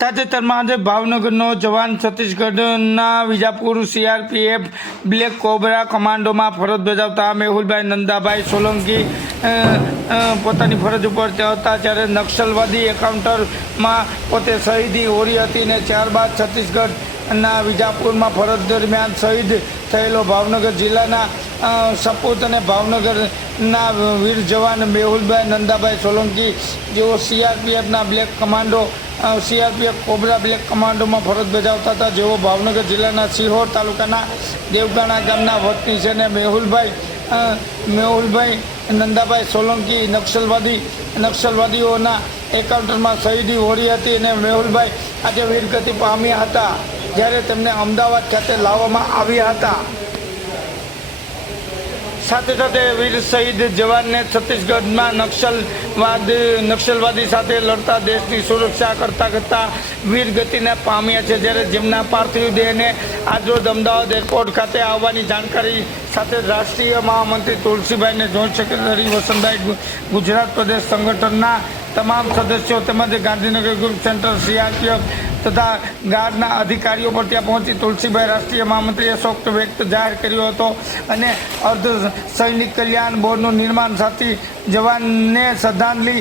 તાજેતરમાં આજે ભાવનગરનો જવાન છત્તીસગઢના વિજાપુર સીઆરપીએફ બ્લેક કોબરા કમાન્ડોમાં ફરજ બજાવતા મેહુલભાઈ નંદાભાઈ સોલંકી પોતાની ફરજ ઉપર હતા ત્યારે નક્સલવાદી એન્કાઉન્ટરમાં પોતે શહીદી હોરી હતી ને ત્યારબાદ છત્તીસગઢના વિજાપુરમાં ફરજ દરમિયાન શહીદ થયેલો ભાવનગર જિલ્લાના સપૂત અને ભાવનગરના વીર જવાન મેહુલભાઈ નંદાભાઈ સોલંકી જેઓ સીઆરપીએફના black commando CRPF cobra black કમાન્ડોમાં ફરજ બજાવતા હતા, જેઓ ભાવનગર જિલ્લાના સિહોર તાલુકાના દેવગાણા ગામના વતની છે અને મેહુલભાઈ નંદાભાઈ સોલંકી નક્સલવાદીઓના એન્કાઉન્ટરમાં શહીદી હોરી હતી અને મેહુલભાઈ આજે વીરગતિ પામ્યા હતા જ્યારે તેમને અમદાવાદ ખાતે લાવવામાં આવ્યા હતા। સાથે સાથે વીર શહીદ જવાનને છત્તીસગઢમાં નક્સલવાદી સાથે લડતા દેશની સુરક્ષા કરતા વીરગતિને પામ્યા છે, જ્યારે જેમના પાર્થિવ દેહને આજરોજ અમદાવાદ એરપોર્ટ ખાતે આવવાની જાણકારી સાથે રાષ્ટ્રીય મહામંત્રી તુલસીભાઈને જોઈન્ટ સેક્રેટરી વસંતભાઈ ગુજરાત પ્રદેશ સંગઠનના તમામ સદસ્યો તેમજ ગાંધીનગર ગ્રુપ સેન્ટર સીઆરપીએફ તથા ગાર્ડના અધિકારીઓ પર ત્યાં પહોંચી તુલસીભાઈ રાષ્ટ્રીય મહામંત્રીએ શોક વ્યક્ત જાહેર કર્યો હતો અને અર્ધ સૈનિક કલ્યાણ બોર્ડનું નિર્માણ સાથી જવાનને શ્રદ્ધાંજલિ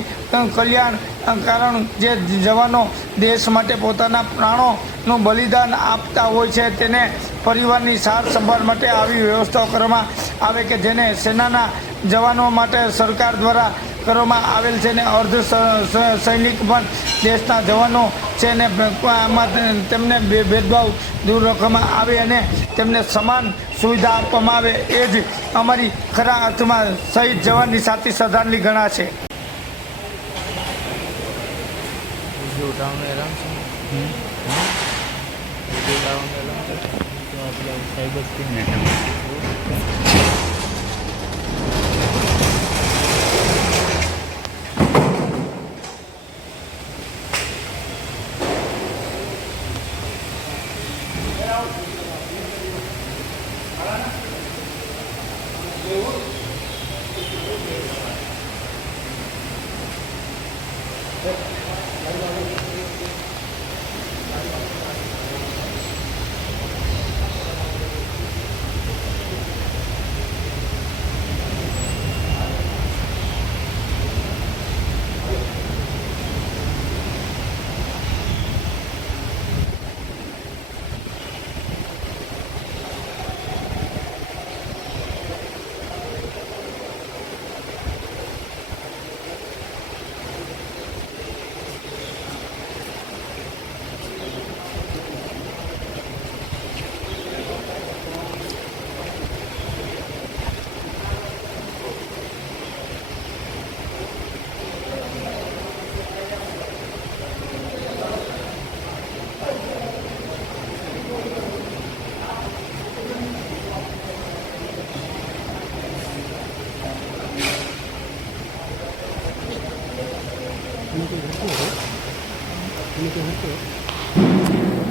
કલ્યાણ કારણ જે જવાનો દેશ માટે પોતાના પ્રાણોનું બલિદાન આપતા હોય છે તેને પરિવારની સાર સંભાળ માટે આવી વ્યવસ્થાઓ કરવામાં આવે કે જેને સેનાના જવાનો માટે સરકાર દ્વારા કરવામાં આવેલ છે ને અર્ધ સૈનિક પણ દેશના જવાનો છે ને આમાં તેમને ભેદભાવ દૂર રાખવામાં આવે અને તેમને સમાન સુવિધા આપવામાં આવે એ જ અમારી ખરા અર્થમાં શહીદ જવાનની સાચી શ્રદ્ધાંજલિ ગણાશે।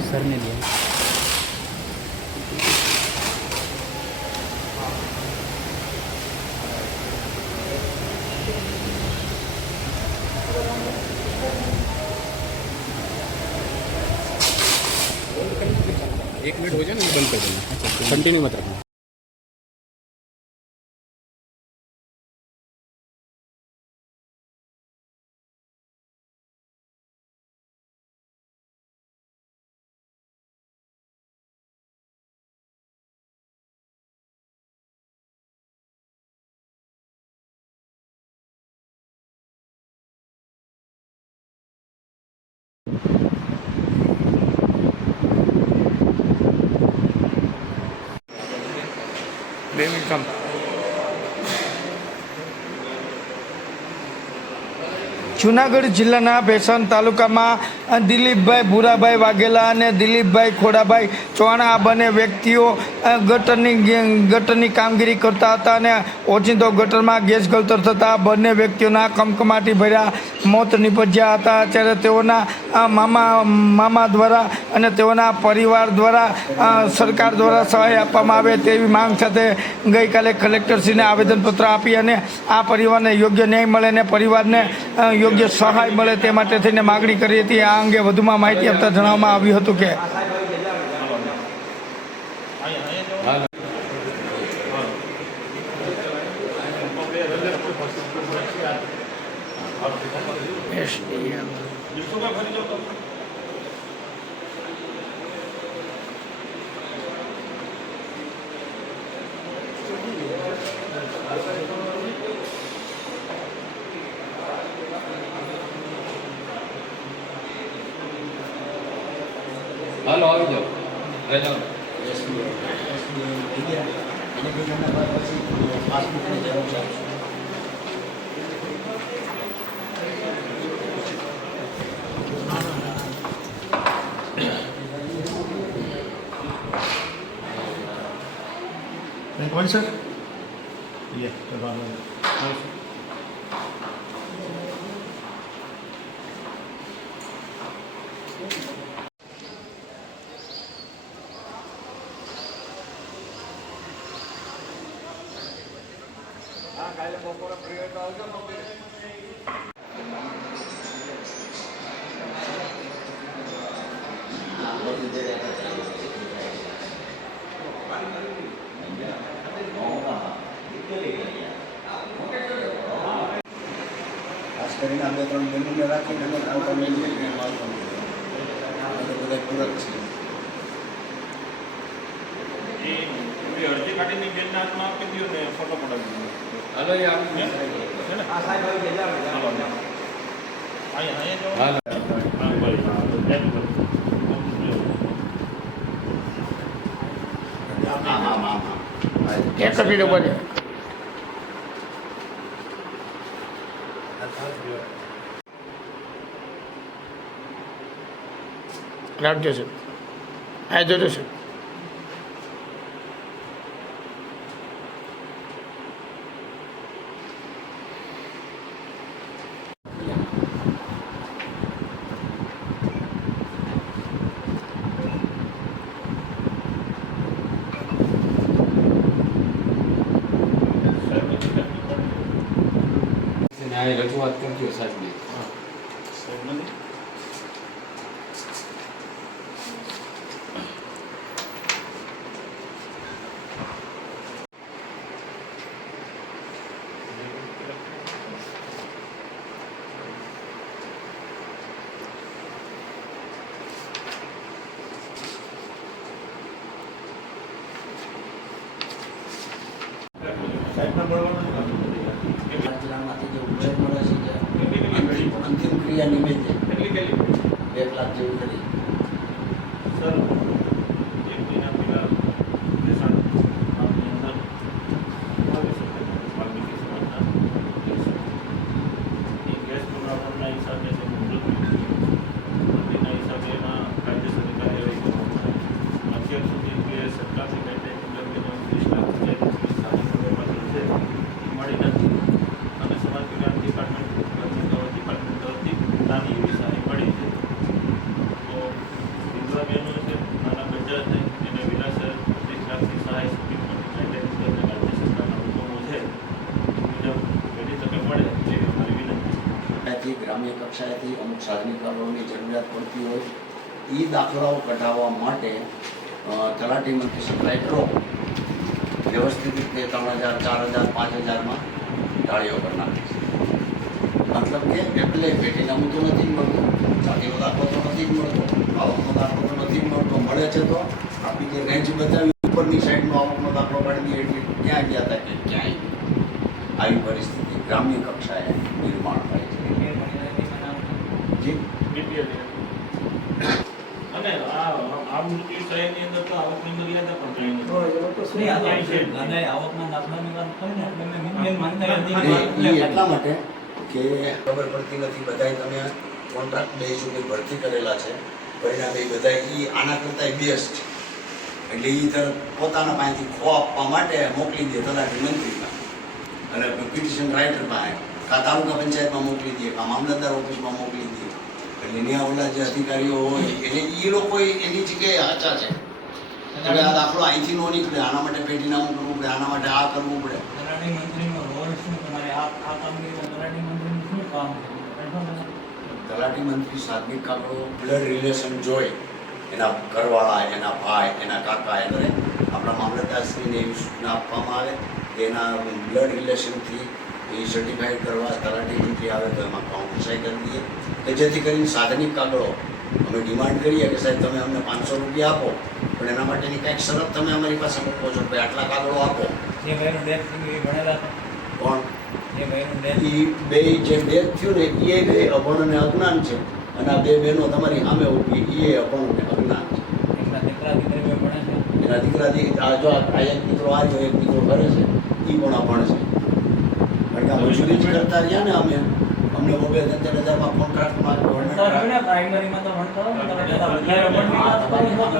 सर ने लिया एक मिनट हो जाए ना बंद कर देना, कंटिन्यू मत रखना। જૂનાગઢ જિલ્લાના ભેસાણ તાલુકામાં દિલીપભાઈ ભૂરાભાઈ વાઘેલા અને દિલીપભાઈ ખોડાભાઈ ચૌહાણ આ બંને વ્યક્તિઓ ગટરની કામગીરી કરતા હતા અને ઓચિંતો ગટરમાં ગેસ ગળતર થતાં બંને વ્યક્તિઓના કમકમાટી ભર્યા મોત નીપજ્યા હતા। ત્યારે તેઓના મામા દ્વારા અને તેઓના પરિવાર દ્વારા સરકાર દ્વારા સહાય આપવામાં આવે તેવી માંગ સાથે ગઈકાલે કલેક્ટરશ્રીને આવેદનપત્ર આપી અને આ પરિવારને યોગ્ય ન્યાય મળે અને પરિવારને યોગ્ય સહાય મળે તે માટે થઈને માગણી કરી હતી। આ આ અંગે વધુમાં માહિતી આપતા જણાવવામાં આવ્યું હતું કે SDM હાલો આવી જાઓ રજાઓ कौन सर ये ખાસ કરીને આ 2-3 બહેનોને રાખીને અમે આવતા મહિને બધા પૂરક છે અડધી કાઢીની બેનના હાથમાં આપી દો ને ફોટો પડાવી દો. હાલો એ આપી છે ને? આ સાહેબ આવી ગયા છે. હાલો. અહીંયા જો. હાલો હા ભાઈ. એક મિનિટ ઉપર રાખજો છે આ જોજો છે રજૂઆત કરજો સાહેબ સાહેબ નથી. સાહેબને મળવાનું જિલ્લામાંથી જે ઉછેર મળે છે જે અંતિમ ક્રિયા નિમિત્તે કેટલી 2 લાખ જેવું કરી સર એક મહિના પહેલા મહેસાણા ગામની અંદર વાલ્મીકી સમાજના એ ગેસ પુરવઠાના હિસાબે જે મૃત્યુના હિસાબે એના કાયદેસરની કાર્યવાહી કરવામાં આવી. અત્યાર સુધી જે સરકારથી ગાઈડલાઈન મુજબ એનો 30 લાખ રૂપિયાની સહાય છે મળી નથી અને સમાજ કલ્યાણ ડિપાર્ટમેન્ટ તરફથી નાની એવી સહાય મળી છે. તો વિધવા બહેનો છે નાના બચ્ચા છે એને વિલાસર 30 લાખની સહાય સુધી ગાઈડલાઈન મુજબ રાજ્ય સરકારના હુકમો છે એ મુજબ વહેલી તકે મળે એવી અમારી વિનંતી. ત્યાંથી ગ્રામ્ય કક્ષાએથી અમુક સાધનીકરણોની જરૂરિયાત પડતી હોય એ દાખલાઓ કઢાવવા માટે તલાટી મંત્રી સપ્લાયરો વ્યવસ્થિત રીતે 3000 4000 5000માં ટાળીઓ કરી નાખે છે. મતલબ કે એટલે પેટીનામું તો નથી જ મળતું, જાતિનો દાખલો તો નથી જ મળતો, આવકનો દાખલો તો નથી જ મળતો. મળે છે તો આપણી જે રેન્જ બતાવી ઉપરની સાઈડનો આવકનો દાખલો કાઢી દઈએ એટલે ક્યાં ગયા હતા કે ક્યાંય. આવી પરિસ્થિતિ ગ્રામ્ય કક્ષાએ નિર્માણ થાય છે. જી BPL અને આ મૃત્યુ સહાયની અંદર તો આવકની મર્યાદા પણ એ એટલા માટે કે ખબર પડતી નથી. બધાય તમે કોન્ટ્રાક્ટ બેઝ ઉપર ભરતી કરેલા છે, પરિણામે એ બધા આના કરતાં બેસ્ટ એટલે એ તરફ પોતાના પાસેથી ખો આપવા માટે મોકલી દે તલાટી મંત્રીમાં અને પિટિશન રાઇટર પાસે કાં તાલુકા પંચાયતમાં મોકલી દે કાં મામલતદાર ઓફિસમાં મોકલી દે. એટલે ત્યાં ઓલા જે અધિકારીઓ હોય એટલે એ લોકો એની જગ્યાએ આચા છે. એટલે આ દાખલો અહીંથી નો નીકળે, આના માટે પેટીનામું કરવું પડે, આના માટે આ કરવું પડે. તલાટી મંત્રી સાધ્વી કાગળો બ્લડ રિલેશન જોઈ એના ઘરવાળા, એના ભાઈ, એના કાકા, એને આપણા મામલતદારશ્રીને એવી સૂચના આપવામાં આવે કે એના બ્લડ રિલેશનથી એ સર્ટિફાઈડ કરવા તલાટી મંત્રી આવે તો એમાં કાઉન્સાઈ કરી દઈએ કે જેથી કરીને સાધનિક કાગળો અમે ડિમાન્ડ કરીએ કે સાહેબ તમે અમને 500 રૂપિયા આપો, પણ એના માટેની કંઈક શરત તમે અમારી પાસે મૂકો છો કે આટલા કાગળો આપો. જે ભાઈનું ડેથ થયું એ ભણેલા હતા. પણ જે ભાઈનું ડેથ એ બે જે ડેથ થયું ને એ બે અભણ અને અજ્ઞાન છે, અને આ બે બહેનો તમારી સામે ઊભી એ અભણ અને અજ્ઞાન છે. એમના દીકરા દીકરીઓ ભણે છે. એના દીકરાથી આ જો આ એક દીકરો આ જો એક દીકરો કરે છે એ પણ અભણ છે. કારણ કે આ મજૂરી જ કરતા રહ્યા ને અમે અમને 2-3 હજારમાં કોન્ટ્રાક્ટમાં ભણતા હોય ને, પ્રાઇમરીમાં તો ભણતા હોય ને, તમે જતા વધારે ભણતા તમારી સામે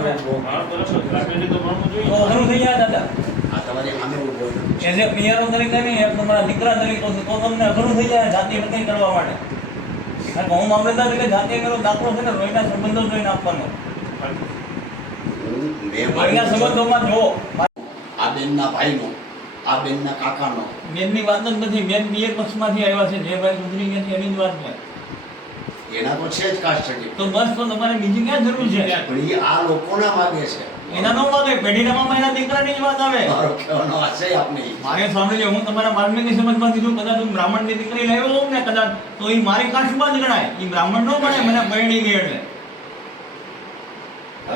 પ્રાઇમરી તો ભણવું જોઈએ. તો ઘણું થઈ જાય દાદા. આ તમારી સામે ઊભો છે. એઝ એ પિયરો તરીકે નહીં, એક તમારા દીકરા તરીકે તો તમને ઘણું થઈ જાય જાતિ વતની કરવા માટે. કારણ કે હું મામલતદાર તરીકે જાતિ કરો દાખલો છે ને રોહિના સંબંધો જોઈને આપવાનો. રોહિના સંબંધોમાં જો આ બેનના ભાઈનો, આ બેનના કાકાનો, બેનની વાત જ નથી, બેન બે પક્ષમાંથી આવ્યા છે, જે ભાઈ ગુજરી ગયા છે એની જ વાત છે. એના તો છે જ કાસ્ટ સર્ટિફિકેટ. તો બસ તો તમારે બીજી ક્યાં જરૂર છે? પણ એ આ લોકોના માગે છે. એના નો માગે, પેઢીનામાં એના દીકરાની જ વાત આવે. મારો કહેવાનો આશય આપને ઈ. મારે સાંભળી લો, હું તમારા માર્મિકની સમજમાં કીધું, કદાચ હું બ્રાહ્મણની દીકરી લાવ્યો હોઉં ને કદાચ, તો એ મારી કાસ્ટમાં જ ગણાય. એ બ્રાહ્મણ નો ગણાય, મને પરણી ગઈ એટલે.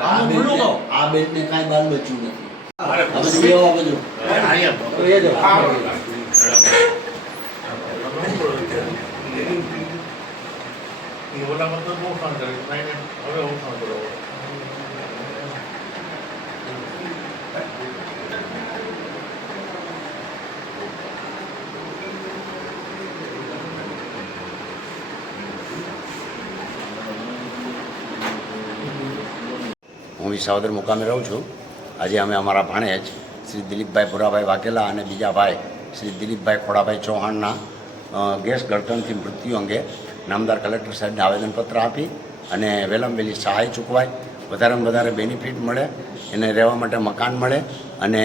આ બેનને- આ બેનને કાંઈ બાલ બચ્યું નથી. હવે બે આવા બધું. ઓલામાં તો બહુ કામ કરે, હવે હું કામ કરું. હું વિસાવદર મુકામે રહું છું. આજે અમે અમારા ભાણેજ શ્રી દિલીપભાઈ ભુરાભાઈ વાઘેલા અને બીજા ભાઈ શ્રી દિલીપભાઈ ખોડાભાઈ ચૌહાણના ગેસ ગળતરથી મૃત્યુ અંગે નામદાર કલેક્ટર સાહેબને આવેદનપત્ર આપી અને વહેલામાં વહેલી સહાય ચૂકવાય, વધારેમાં વધારે બેનિફિટ મળે, એને રહેવા માટે મકાન મળે અને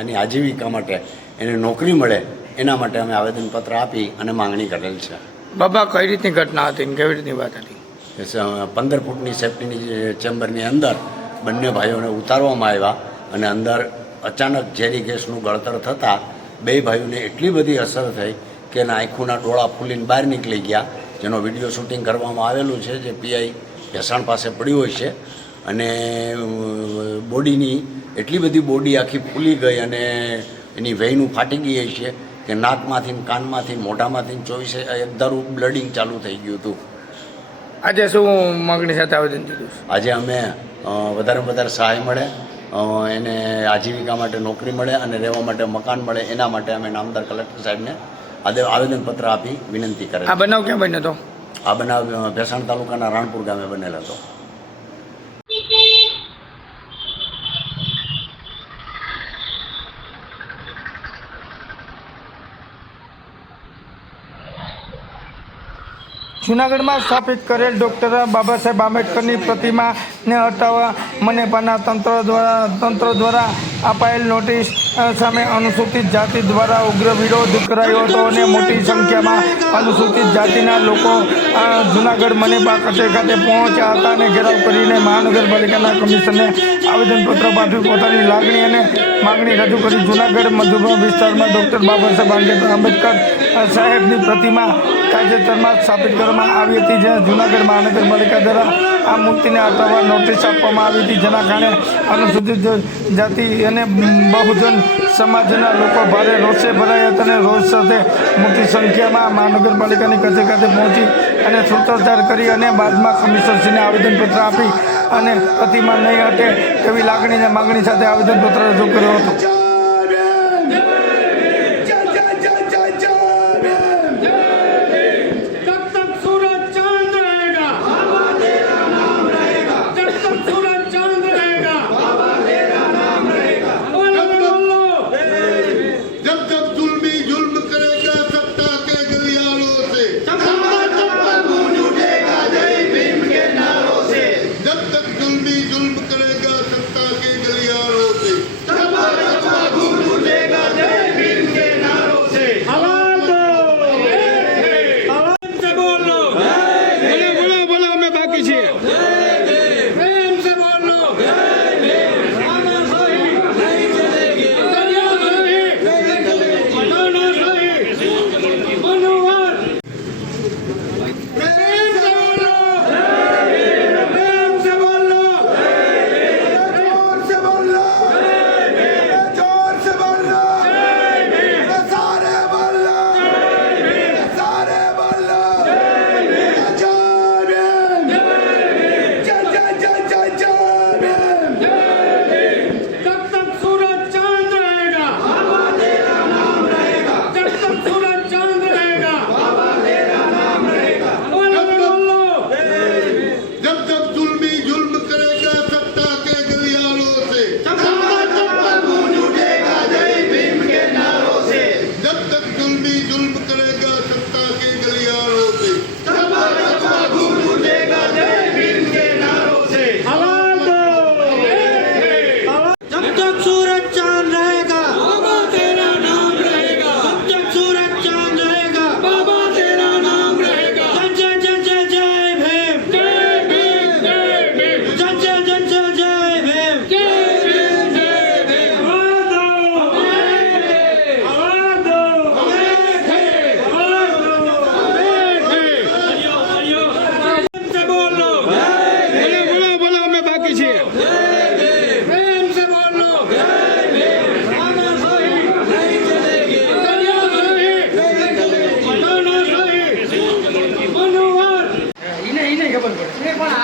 એની આજીવિકા માટે એને નોકરી મળે, એના માટે અમે આવેદનપત્ર આપી અને માંગણી કરેલ છે. બાબા કઈ રીતની ઘટના હતી ને કેવી રીતની વાત હતી? 15 ફૂટની સેફ્ટીની ચેમ્બરની અંદર બંને ભાઈઓને ઉતારવામાં આવ્યા અને અંદર અચાનક ઝેરી ગેસનું ગળતર થતાં બે ભાઈઓને એટલી બધી અસર થઈ કે એના આંખોના ડોળા ફૂલીને બહાર નીકળી ગયા, જેનો વિડીયો શૂટિંગ કરવામાં આવેલું છે, જે પીઆઈ ભેસાણ પાસે પડ્યું હોય છે. અને બોડીની એટલી બધી બોડી આખી ફૂલી ગઈ અને એની વેઈનું ફાટી ગઈ છે કે નાકમાંથી, કાનમાંથી, મોઢામાંથી 24 એકધારું બ્લડિંગ ચાલુ થઈ ગયું હતું. આજે શું માંગણી સાથે આવેદન દીધું? આજે અમે વધારેમાં વધારે સહાય મળે, એને આજીવિકા માટે નોકરી મળે અને રહેવા માટે મકાન મળે, એના માટે અમે નામદાર કલેક્ટર સાહેબને આવેદનપત્ર આપી વિનંતી કરે. આ બનાવ ક્યાં બન્યો હતો? આ બનાવ ભેસાણ તાલુકાના રાણપુર ગામે બનેલ હતો. જૂનાગઢમાં સ્થાપિત કરેલ ડૉક્ટર બાબા સાહેબ આંબેડકરની પ્રતિમાને હટાવવા મનેપાના તંત્ર દ્વારા અપાયેલ નોટિસ સામે અનુસૂચિત જાતિ દ્વારા ઉગ્ર વિરોધ કરાયો હતો અને મોટી સંખ્યામાં અનુસૂચિત જાતિના લોકો જૂનાગઢ મનેપા ખાતે પહોંચ્યા હતા અને ઘેરાવ કરીને મહાનગરપાલિકાના કમિશનરને આવેદનપત્ર પાઠવી પોતાની લાગણી અને માગણી રજૂ કરી. જૂનાગઢ મધુબન વિસ્તારમાં ડૉક્ટર બાબા સાહેબ આંબેડકર સાહેબની પ્રતિમા તાજેતરમાં સ્થાપિત કરવામાં આવી હતી, જ્યાં જૂનાગઢ મહાનગરપાલિકા દ્વારા આ મૂર્તિને હટાવવા નોટિસ આપવામાં આવી હતી, જેના કારણે અનુસૂચિત જાતિ અને બહુજન સમાજના લોકો ભારે રોષે ભરાયા હતા અને રોષ સાથે મોટી સંખ્યામાં મહાનગરપાલિકાની કચેરી પહોંચી અને સૂત્રોચ્ચાર કરી અને બાદમાં કમિશનરશ્રીને આવેદનપત્ર આપી અને પ્રતિમા નહીં હટે તેવી લાગણી અને માગણી સાથે આવેદનપત્ર રજૂ કર્યો હતો. जुल्म करेगा सत्ता के गलियारों से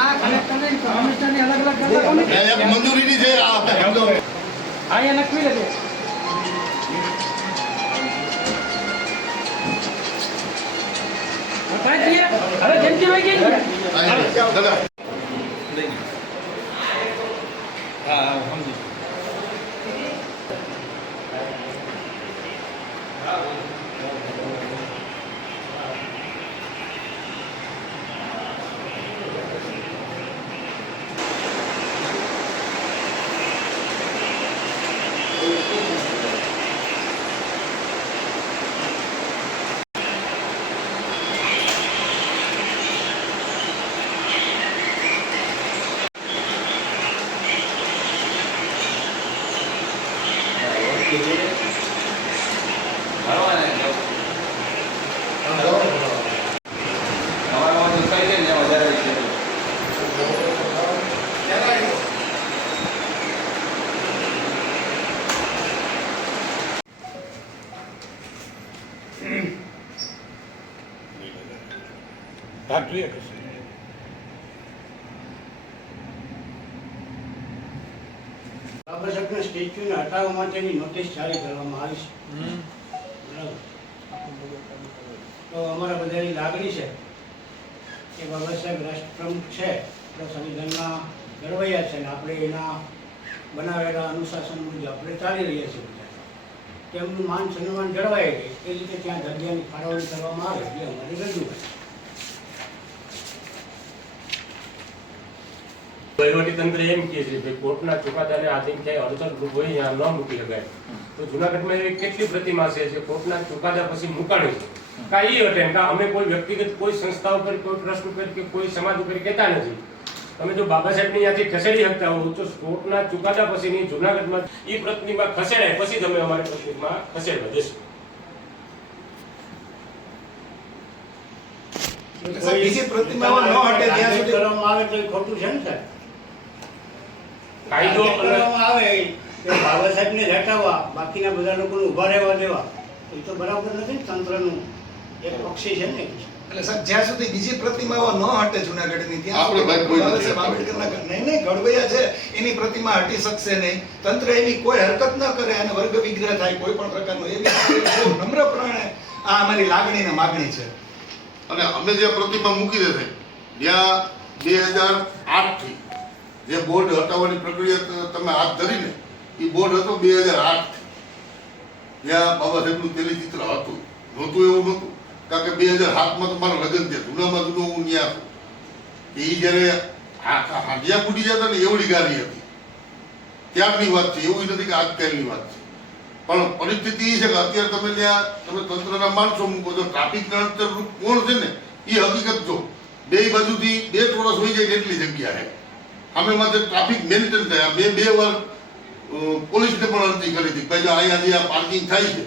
આ કલેક્ટરને કમિશનરને અલગ અલગ કરતા કોને એક મંજૂરીની છે આ સમજો અહીંયા નક્કી નથી હવે જયંતિ ભાઈ કે દાદા બાબા સાહેબના સ્ટેચ્યુને હટાવવા માટેની નોટિસ જારી કરવામાં આવી છે. બરાબર. તો અમારા બધાની લાગણી છે કે બાબા સાહેબ રાષ્ટ્રપ્રમુખ છે, આપણા સંવિધાનના ઘડવૈયા છે ને આપણે એના બનાવેલા અનુશાસન મુજબ આપણે ચાલી રહ્યા છીએ બધા. તેમનું માન સન્માન જળવાય છે એ રીતે ત્યાં જગ્યાની ફાળવણી કરવામાં આવે એટલે અમારી રજૂઆત. વહીવટીતંત્ર એમ કહે છે કે કોર્ટના ચુકાદાને આધીન ક્યાંય અડચણરૂપ હોય ત્યાં ન મૂકી શકાય. તો જુનાગઢમાં એવી કેટલી પ્રતિમા છે જે કોર્ટના ચુકાદા પછી મુકાણી છે. કાં એ હટે કાં અમે કોઈ વ્યક્તિગત કોઈ સંસ્થા ઉપર કોઈ ટ્રસ્ટ ઉપર કે કોઈ સમાજ ઉપર કહેતા નથી. તમે જો બાબા સાહેબને ત્યાંથી ખસેડી શકતા હો તો કોર્ટના ચુકાદા પછીની જુનાગઢમાં એ પ્રતિમા ખસેડાય પછી તમે અમારી પ્રતિમા ખસેડવા દેશો. બીજી પ્રતિમાઓ ન હટે ત્યાં સુધી કરવામાં આવે તો એ ખોટું છે ને સાહેબ. કાયદો કરવામાં આવે કે બાબા સાહેબને જ હટાવવા બાકીના બધા લોકોને ઊભા રહેવા દેવા એ તો બરાબર નથી ને. તંત્રનું એક પક્ષી છે ને. એટલે સાહેબ જ્યાં સુધી બીજી પ્રતિમાઓ ન હટે જુનાગઢની ત્યાં આપણે ભાઈ કોઈ બાબા નથી સાહેબ આંબેડકરના નહીં ઘડવૈયા છે એની પ્રતિમા હટી શકશે નહીં. તંત્ર એની કોઈ હરકત ન કરે અને વર્ગ વિગ્રહ થાય કોઈ પણ પ્રકારનો એવી બહુ નમ્રપણે આ અમારી લાગણી ને માગણી છે. અને અમે જે પ્રતિમા મૂકી દે છે ત્યાં 2008 થી જે બોર્ડ હટાવવાની પ્રક્રિયા તમે હાથ ધરીને એ બોર્ડ હતો 2008 ત્યાં બાબા સાહેબનું તેલી ચિત્ર હતું નહોતું એવું નહોતું. કારણ કે 2007 માં તો મારા લગ્ન થયા જૂનામાં જૂનો હું ત્યાં હતો એ જ્યારે હાંડિયા ફૂટી જતા ને એવડી ગાડી હતી ત્યારની વાત છે. એવું નથી કે આજકાલની વાત છે. પણ પરિસ્થિતિ એ છે કે અત્યારે તમે ત્યાં તમે તંત્રના માણસો મૂકો છો ટ્રાફિકના અંતરરૂપ કોણ છે ને એ હકીકત જો બે બાજુથી 2 ચોરસ હોઈ જાય એટલી જગ્યા છે. અમે માટે ટ્રાફિક મેન્ટેન થાય. બે વાર પોલીસને પણ અરજી કરી હતી ભાઈ અહીંયા જે આ પાર્કિંગ થાય છે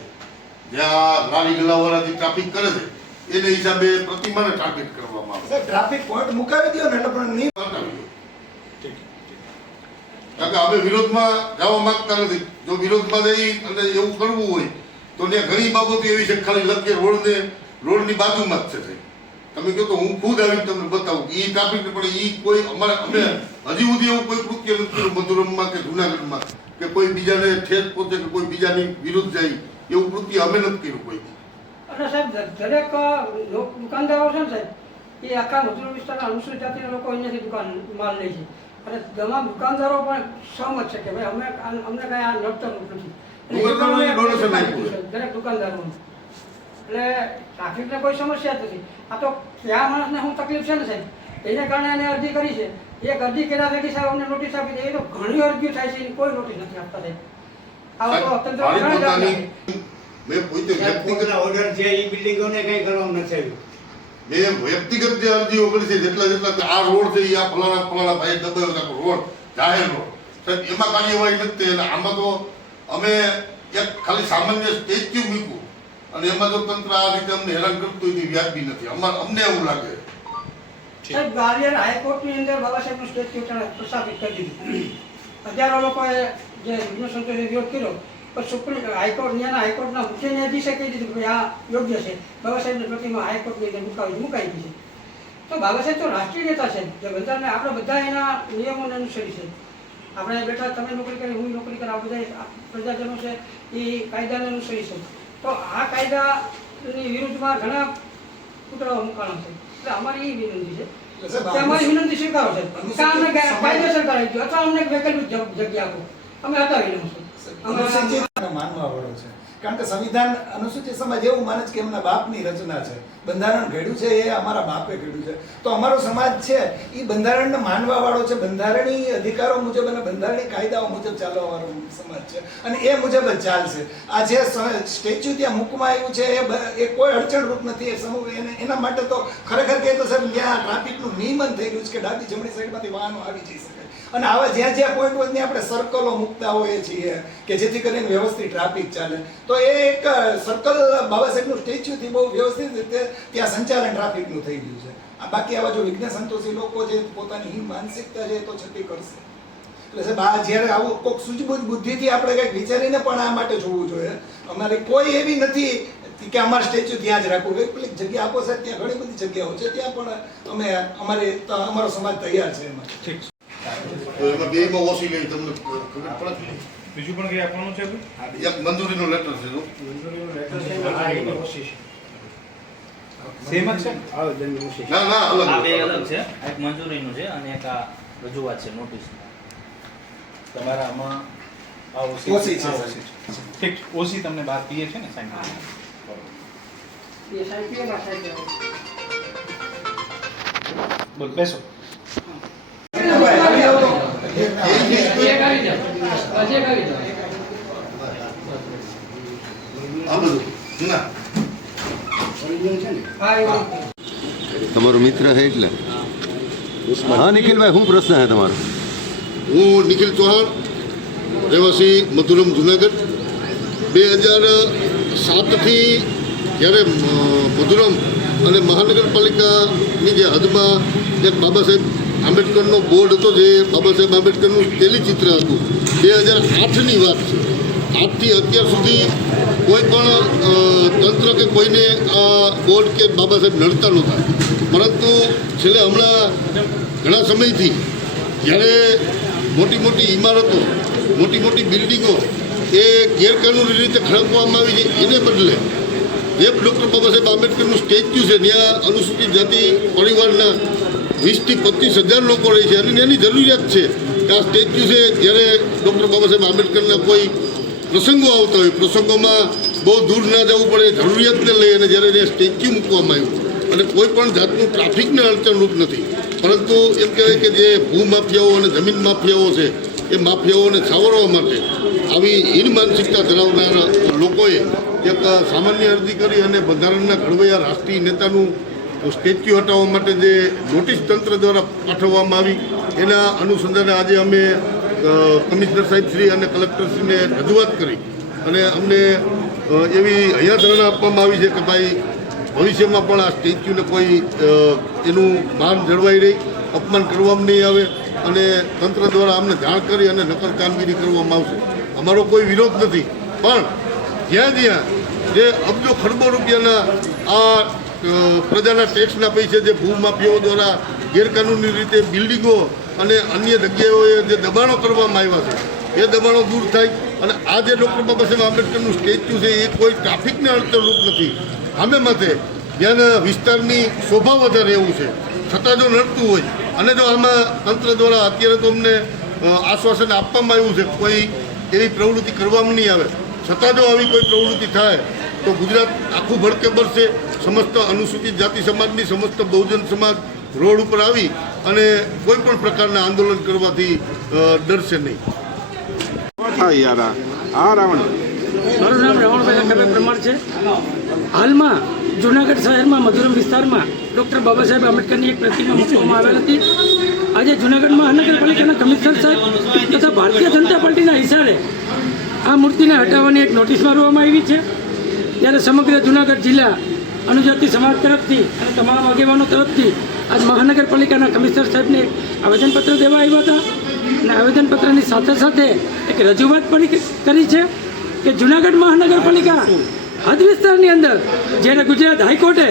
જ્યાં લારી ગલાવાળા જે ટ્રાફિક કરે છે એને હિસાબે પ્રતિમાને ટાર્ગેટ કરવામાં આવે. સાહેબ ટ્રાફિક પોઈન્ટ મુકાવી દો ને એટલે પણ નહીં. કારણ કે અમે વિરોધમાં જવા માંગતા નથી. જો વિરોધમાં જઈ અને એવું કરવું હોય તો ત્યાં ઘણી બાબતો એવી છે ખાલી લખીએ રોડની બાજુમાં જ છે. તમે કહો તો હું ખુદ આવીને તમને બતાવું કે એ ટ્રાફિક પણ એ કોઈ અમે હજી સુધી એવું કોઈ કૃત્ય નથી કર્યું મધુરમમાં કે જુનાગઢમાં કે કોઈ બીજાને ઠેસ પહોંચે કે કોઈ બીજાની વિરુદ્ધ જાય એવું કૃત્ય અમે નથી કર્યું કોઈ. અને સાહેબ દરેક દુકાનદારો છે ને સાહેબ એ આખા મજૂર વિસ્તારના અનુસૂચિત જાતિના લોકો અહીંયાથી દુકાન માલ લે છે. અને તમામ દુકાનદારો પણ સહમત છે કે ભાઈ અમે અમને કાંઈ આ નડતરરૂપ નથી. દરેક દુકાનદારો એટલે ટ્રાફિકને કોઈ સમસ્યા જ નથી. આ તો ત્યાં માણસને શું તકલીફ છે ને સાહેબ એને કારણે એને અરજી કરી છે. એક અરજી કર્યા ભેગી સાહેબ અમને નોટિસ આપી દે. એ તો ઘણી અરજીઓ થાય છે એની કોઈ નોટિસ નથી આપતા સાહેબ. આ તો તંત્ર મેં પોતે વ્યક્તિગત ઓર્ડર છે એ બિલ્ડિંગોને કંઈ કરવામાં નથી આવ્યું. મેં વ્યક્તિગત જે અરજીઓ કરી છે જેટલા આ રોડ છે એ આ ફલાણા ભાઈ દબાયો રોડ જાહેર રોડ સાહેબ એમાં કાર્યવાહી નથી. અને આમાં તો અમે એક ખાલી સામાન્ય સ્ટેચ્યુ મૂક્યું અને એમાં જો તંત્ર આ રીતે અમને હેરાન કરતું હોય તો વ્યાજબી નથી. અમને એવું લાગે. સાહેબ ગ્વાલિયર હાઈકોર્ટની અંદર બાબા સાહેબનું સ્ટેચ્યુ પ્રસ્થાપિત કરી દીધું. હજારો લોકોએ જે સંતોષે વિરોધ કર્યો પણ સુપ્રીમ હાઈકોર્ટના મુખ્ય ન્યાયાધીશે કહી દીધું કે આ યોગ્ય છે. બાબા સાહેબની પ્રતિમા હાઈકોર્ટની અંદર મુકાઈ ગઈ છે. તો બાબા સાહેબ તો રાષ્ટ્રીય નેતા છે જે બંધારણને આપણે બધા એના નિયમોને અનુસરી છે. આપણે બેઠા તમે નોકરી કરી, હું નોકરી કરી, આ બધા પ્રજાજનો છે એ કાયદાને અનુસરી છે. તો આ કાયદાની વિરુદ્ધમાં ઘણા પુતળાઓ મુકાણા છે. એટલે અમારી એ વિનંતી છે કે અમારી વિનંતી સ્વીકારો છે કે અમને કાયદેસર કરાવી દો અથવા અમને વૈકલ્પિક જગ્યા આપો, અમે હટાવી લઈશું. અનુસૂચિત માનવા વાળો છે, કારણ કે સંવિધાન અનુસૂચિત સમાજ એવું માને છે કે એમના બાપની રચના છે. બંધારણ ઘડ્યું છે એ અમારા બાપે ઘડ્યું છે. તો અમારો સમાજ છે એ બંધારણને માનવા વાળો છે, બંધારણીય અધિકારો મુજબ અને બંધારણીય કાયદાઓ મુજબ ચાલવા વાળો સમાજ છે અને એ મુજબ જ ચાલશે. આ જે સ્ટેચ્યુ ત્યાં મૂકવામાં આવ્યું છે એ કોઈ અડચણરૂપ નથી. એ સમૂહ એના માટે તો ખરેખર કહે તો સાહેબ ત્યાં ટ્રાફિકનું નિયમન થઈ ગયું છે કે ડાબી જમણી સાઈડમાંથી વાહનો આવી જઈ શકે. અને આવા જ્યાં જ્યાં પોઈન્ટ હોય આપણે સર્કલો મૂકતા હોઈએ છીએ કે જેથી કરીને વ્યવસ્થિત ટ્રાફિક ચાલે. તો એ એક સર્કલ બાબા સાહેબનું સ્ટેચ્યુથી બહુ વ્યવસ્થિત રીતે ત્યાં સંચાલન ટ્રાફિકનું થઈ ગયું છે. આ બાકી આવા જો વિજ્ઞાન સંતોષી લોકો જે પોતાની હિમ માનસિકતા છે એ તો છતી કરશે. એટલે સાહેબ આ જ્યારે આવું કોઈક સૂઝબૂઝ બુદ્ધિથી આપણે કંઈક વિચારીને પણ આ માટે જોવું જોઈએ. અમારી કોઈ એવી નથી કે અમારા સ્ટેચ્યુ ત્યાં જ રાખવું. વૈકલ્પિક જગ્યા આપો સાહેબ, ત્યાં ઘણી બધી જગ્યાઓ છે, ત્યાં પણ અમારો સમાજ તૈયાર છે એમાં. ઠીક છે. તો એમાં બેમાં ઓછી લઈ તમને ખબર પડે. બીજું પણ કંઈ આપવાનું છે? એક મંજૂરીનો લેટર છે. સેમ જ છે? ના આ અલગ બે અલગ છે, એક મંજૂરીનું છે અને એક આ રજૂઆત છે, નોટિસ. તમારા આમાં આ ઓછી છે. ઠીક, ઓછી તમને બાર પીએ છે ને સાઈન? એ સાહેબ કેવા સાહેબ બોલ, બેસો. આ બધું ના તમારો મિત્ર છે એટલે. હા નિખિલભાઈ, શું પ્રશ્ન છે તમારો? હું નિખિલ ચૌહાણ, રહેવાસી મધુરમ જુનાગઢ. 2007થી જ્યારે મધુરમ અને મહાનગરપાલિકાની જે હદમાં એક બાબા સાહેબ આંબેડકરનો બોર્ડ હતો, જે બાબા સાહેબ આંબેડકરનું તેલીચિત્ર હતું, 2008ની વાત છે. આજથી અત્યાર સુધી કોઈ પણ તંત્ર કે કોઈને આ બોર્ડ કે બાબા સાહેબ નડતા નહોતા. પરંતુ છેલ્લે હમણાં ઘણા સમયથી જ્યારે મોટી મોટી ઇમારતો, મોટી મોટી બિલ્ડિંગો એ ગેરકાનૂની રીતે ખડકવામાં આવી છે, એને બદલે જે ડૉક્ટર બાબા સાહેબ આંબેડકરનું સ્ટેચ્યુ છે ત્યાં અનુસૂચિત જાતિ પરિવારના 20થી 25,000 લોકો રહે છે અને એની જરૂરિયાત છે કે આ સ્ટેચ્યુ છે. જ્યારે ડૉક્ટર બાબા સાહેબ આંબેડકરના કોઈ પ્રસંગો આવતા હોય, પ્રસંગોમાં બહુ દૂર ના જવું પડે, જરૂરિયાતને લઈ અને જ્યારે એને સ્ટેચ્યુ મૂકવામાં આવ્યું અને કોઈ પણ જાતનું ટ્રાફિકને અડચણરૂપ નથી. પરંતુ એમ કહેવાય કે જે ભૂમાફિયાઓ અને જમીન માફિયાઓ છે એ માફિયાઓને છાવરવા માટે આવી હીન માનસિકતા ધરાવનારા લોકોએ એક સામાન્ય અરજી કરી અને બંધારણના ઘડવૈયા રાષ્ટ્રીય નેતાનું સ્ટેચ્યુ હટાવવા માટે જે નોટિસ તંત્ર દ્વારા પાઠવવામાં આવી, એના અનુસંધાને આજે અમે કમિશનર સાહેબ શ્રી અને કલેક્ટરશ્રીને રજૂઆત કરી અને અમને એવી હૈયાધારણા આપવામાં આવી છે કે ભાઈ ભવિષ્યમાં પણ આ સ્ટેચ્યુને કોઈ એનું માન જળવાઈ રહી, અપમાન કરવામાં નહીં આવે અને તંત્ર દ્વારા અમને જાણ કરી અને નક્કર કામગીરી કરવામાં આવશે. અમારો કોઈ વિરોધ નથી, પણ જ્યાં જ્યાં જે અબજો ખરબો રૂપિયાના આ પ્રજાના ટેક્સના પૈસે જે ભૂમાફિયાઓ દ્વારા ગેરકાનૂની રીતે બિલ્ડિંગો અને અન્ય જગ્યાઓએ જે દબાણો કરવામાં આવ્યા છે એ દબાણો દૂર થાય અને આ જે ડૉક્ટર બાબા સાહેબ આંબેડકરનું સ્ટેચ્યુ છે એ કોઈ ટ્રાફિકને અડચણરૂપ નથી. સામે માથે જ્યાં વિસ્તારની શોભા વધારે એવું છે, છતાં જો નડતું હોય અને જો આમાં તંત્ર દ્વારા અત્યારે તો અમને આશ્વાસન આપવામાં આવ્યું છે કોઈ એવી પ્રવૃત્તિ કરવામાં નહીં આવે, છતાં જો આવી કોઈ પ્રવૃત્તિ થાય તો ગુજરાત આખું ભડકે ભરશે. સમસ્ત અનુસૂચિત જાતિ સમાજની સમસ્ત બહુજન સમાજ રોડ ઉપર આવી અને કોઈ પણ પ્રકારના આંદોલન કરવાથી ડરશે નહીં. મારું નામ રાવણભાઈ ખબર પ્રમાણ છે. હાલમાં જૂનાગઢ શહેરમાં મધુરમ વિસ્તારમાં ડૉક્ટર બાબા સાહેબ આંબેડકરની એક પ્રતિમા મૂકવામાં આવેલ હતી. આજે જૂનાગઢ મહાનગરપાલિકાના કમિશનર સાહેબ તથા ભારતીય જનતા પાર્ટીના ઇશારે આ મૂર્તિને હટાવવાની એક નોટિસ મારવામાં આવી છે. ત્યારે સમગ્ર જૂનાગઢ જિલ્લા અનુજાતિ સમાજ તરફથી અને તમામ આગેવાનો તરફથી આજ મહાનગરપાલિકાના કમિશનર સાહેબને આવેદનપત્ર દેવા આવ્યા હતા અને આવેદનપત્રની સાથે સાથે એક રજૂઆત પણ કરી છે કે જૂનાગઢ મહાનગરપાલિકા હદ વિસ્તારની અંદર જ્યારે ગુજરાત હાઈકોર્ટે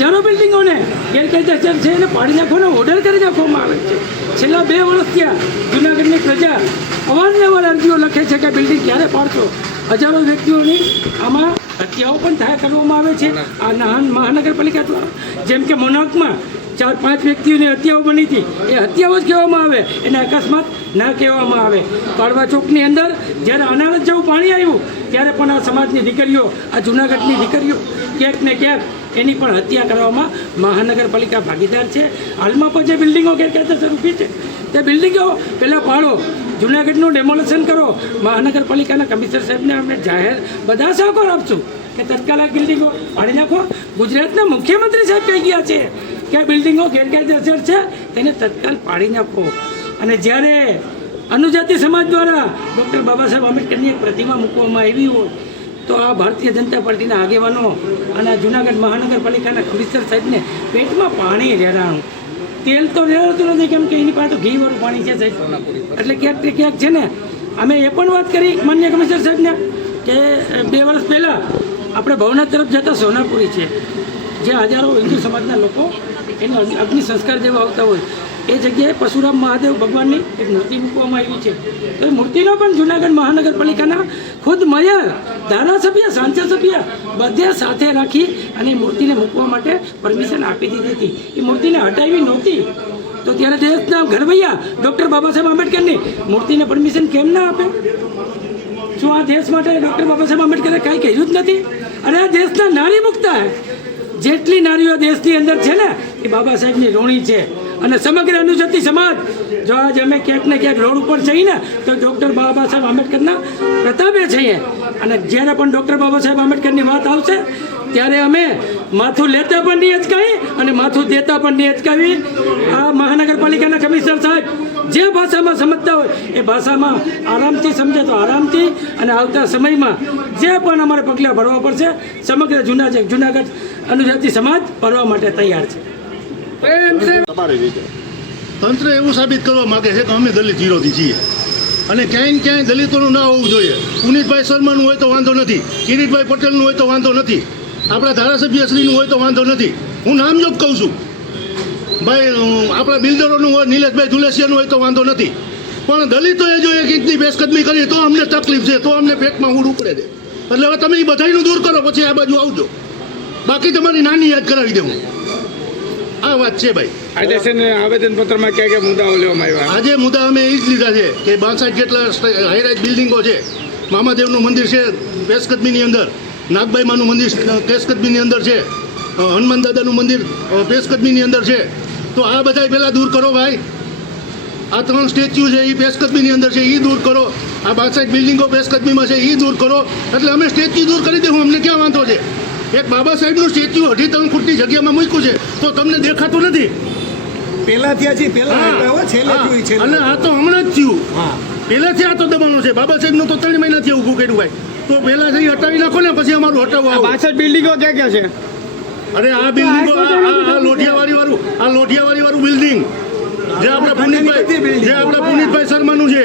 હજારો બિલ્ડિંગોને ગેરકાયદેસર છે એને પાડી નાખવાનો ઓર્ડર કરી નાખવામાં આવે છે. છેલ્લા 2 વર્ષ ત્યાં જૂનાગઢની પ્રજા અવારનવાર અરજીઓ લખે છે કે બિલ્ડિંગ ક્યારે પાડશો. હજારો વ્યક્તિઓની આમાં હત્યાઓ પણ થાય કરવામાં આવે છે આ મહાનગરપાલિકા દ્વારા. જેમ કે મોનાકમાં 4-5 વ્યક્તિઓની હત્યાઓ બની હતી, એ હત્યાઓ જ કહેવામાં આવે, એને અકસ્માત ના કહેવામાં આવે. કાળવા ચોકની અંદર જ્યારે અનારત જેવું પાણી આવ્યું ત્યારે પણ આ સમાજની દીકરીઓ, આ જૂનાગઢની દીકરીઓ ક્યાંક ને ક્યાંક એની પણ હત્યા કરવામાં મહાનગરપાલિકા ભાગીદાર છે. હાલમાં પણ જે બિલ્ડિંગો ગેરકાયદેસર ઊભી છે તે બિલ્ડિંગો પહેલાં પાડો, જૂનાગઢનું ડેમોલેશન કરો. મહાનગરપાલિકાના કમિશનર સાહેબને અમે જાહેર બધા સહકાર આપશું કે તત્કાલ આ બિલ્ડિંગો પાડી નાખો. ગુજરાતના મુખ્યમંત્રી સાહેબ કહી ગયા છે કે આ બિલ્ડિંગો ગેરકાયદેસર છે તેને તત્કાલ પાડી નાખો. અને જ્યારે અનુજાતિ સમાજ દ્વારા ડૉક્ટર બાબા સાહેબ આંબેડકરની એક પ્રતિમા મૂકવામાં આવી હોય તો આ ભારતીય જનતા પાર્ટીના આગેવાનો અને આ જૂનાગઢ મહાનગરપાલિકાના કમિશનર સાહેબને પેટમાં પાણી રેડાણું. તેલ તો રેડાતું નથી, કેમ કે એની પાસે તો ઘીવાળું પાણી છે સાહેબ. એટલે ક્યાંક ને ક્યાંક છે ને, અમે એ પણ વાત કરી માન્ય કમિશનર સાહેબને કે 2 વર્ષ પહેલાં આપણે ભવનાથ તરફ જતા સોનાપુરી છે, જ્યાં હજારો હિન્દુ સમાજના લોકો એનો અગ્નિ સંસ્કાર જેવા આવતા હોય, એ જગ્યાએ પરશુરામ મહાદેવ ભગવાનની એક મૂર્તિ મૂકવામાં આવી છે. તો એ મૂર્તિનો પણ જૂનાગઢ મહાનગરપાલિકાના ખુદ મેયર, ધારાસભ્ય, સાંસદ સભ્ય બધે સાથે રાખી અને એ મૂર્તિને મૂકવા માટે પરમિશન આપી દીધી હતી. એ મૂર્તિને હટાવી નહોતી, તો ત્યારે દેશના ઘડવૈયા ડૉક્ટર બાબા સાહેબ આંબેડકરની મૂર્તિને પરમિશન કેમ ના આપે? શું આ દેશ માટે ડૉક્ટર બાબા સાહેબ આંબેડકરે કાંઈ કહ્યું જ નથી? અને આ દેશના નારી મુક્તા જેટલી નારીઓ દેશની અંદર છે ને એ બાબા સાહેબની ઋણી છે. અને સમગ્ર અનુસૂચિત સમાજ જો આજ અમે ક્યાંક ને ક્યાંક રોડ ઉપર જઈએ ને તો ડૉક્ટર બાબા સાહેબ આંબેડકરના પ્રતાપે છીએ. અને જ્યારે પણ ડૉક્ટર બાબા સાહેબ આંબેડકરની વાત આવશે ત્યારે અમે માથું લેતા પણ નહીં અચકાવી અને માથું દેતા પણ નહીં અચકાવી. આ મહાનગરપાલિકાના કમિશનર સાહેબ જે ભાષામાં સમજતા હોય એ ભાષામાં આરામથી સમજે તો આરામથી, અને આવતા સમયમાં જે પણ અમારે પગલાં ભરવા પડશે સમગ્ર જૂનાગઢ અનુજાતિ સમાજ ભરવા માટે તૈયાર છે. તંત્ર એવું સાબિત કરવા માગે છે કે અમે દલિત વિરોધી છીએ અને ક્યાંય ક્યાંય દલિતોનું ના હોવું જોઈએ. પુનિતભાઈ શર્માનું હોય તો વાંધો નથી, કિરીટભાઈ પટેલનું હોય તો વાંધો નથી, આપણા ધારાસભ્યશ્રીનું હોય તો વાંધો નથી. હું નામજોગ કહું છું ભાઈ, આપણા બિલ્ડરોનું હોય, નિલેશભાઈ ધુલેસિયાનું હોય તો વાંધો નથી, પણ દલિતોએ જો એક ઇંચની પેશકદમી કરી તો અમને તકલીફ છે, તો અમને પેટમાં ઊંડ ઉપડે છે. એટલે હવે તમે એ બધાનું દૂર કરો, પછી આ બાજુ આવજો, બાકી તમારી નાની યાદ કરાવી દેવું. આ વાત છે ભાઈ. આજે છે ને આવેદનપત્રમાં કયા કયા મુદ્દાઓ લેવામાં આવ્યા? આજે મુદ્દા અમે એ જ લીધા છે કે 62 જેટલા હાઈરાઇઝ બિલ્ડિંગો છે, મામાદેવનું મંદિર છે પેશકદમીની અંદર, નાગબાઈ માનું મંદિર પેશકદમીની અંદર છે, હનુમાન દાદાનું મંદિર પેશકદમીની અંદર છે. તો આ બધા પહેલાં દૂર કરો ભાઈ. આ 3 સ્ટેચ્યુ છે એ પેશકદમીની અંદર છે, એ દૂર કરો. આ 62 બિલ્ડિંગો પેશકદમીમાં છે, એ દૂર કરો. એટલે અમે સ્ટેચ્યુ દૂર કરી દઉં, અમને ક્યાં વાંધો છે? એક બાબા સાહેબનું સ્ટેચ્યુ 3.5 ફૂટની જગ્યામાં મૂક્યું છે તો તમને દેખાતું નથી? પહેલા થયા છે, અને આ તો હમણાં જ થયું. પહેલાથી આ તો દબાણો છે. બાબા સાહેબનું તો 3 મહિનાથી ઊભું કર્યું ભાઈ. તો પહેલાથી હટાવી નાખો ને, પછી અમારું હટાવવા આવો. 62 બિલ્ડિંગો ક્યાં ક્યાં છે? અરે આ બિલ્ડિંગો, આ લોઢિયાવાડી વાળું બિલ્ડિંગ જે આપણા પુનિતભાઈ શર્માનું છે,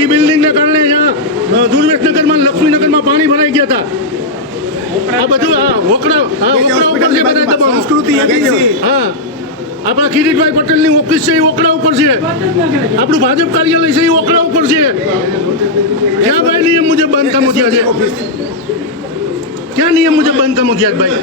એ બિલ્ડિંગને કારણે અહીંયા દુર્વેશનગરમાં, લક્ષ્મીનગરમાં પાણી ભરાઈ ગયા હતા. આ બધું આ વોકડા ઉપર છે બધા દબાણો. હા, આપણા કિરીટભાઈ પટેલની ઓફિસ છે એ ઓકડા ઉપર છે, આપણું ભાજપ કાર્યાલય છે એ ઓકડા ઉપર છે. ક્યાં ભાઈ નિયમ મુજબ બાંધકામો થયા છે? ક્યાં નિયમ મુજબ બાંધકામો થયા ભાઈ?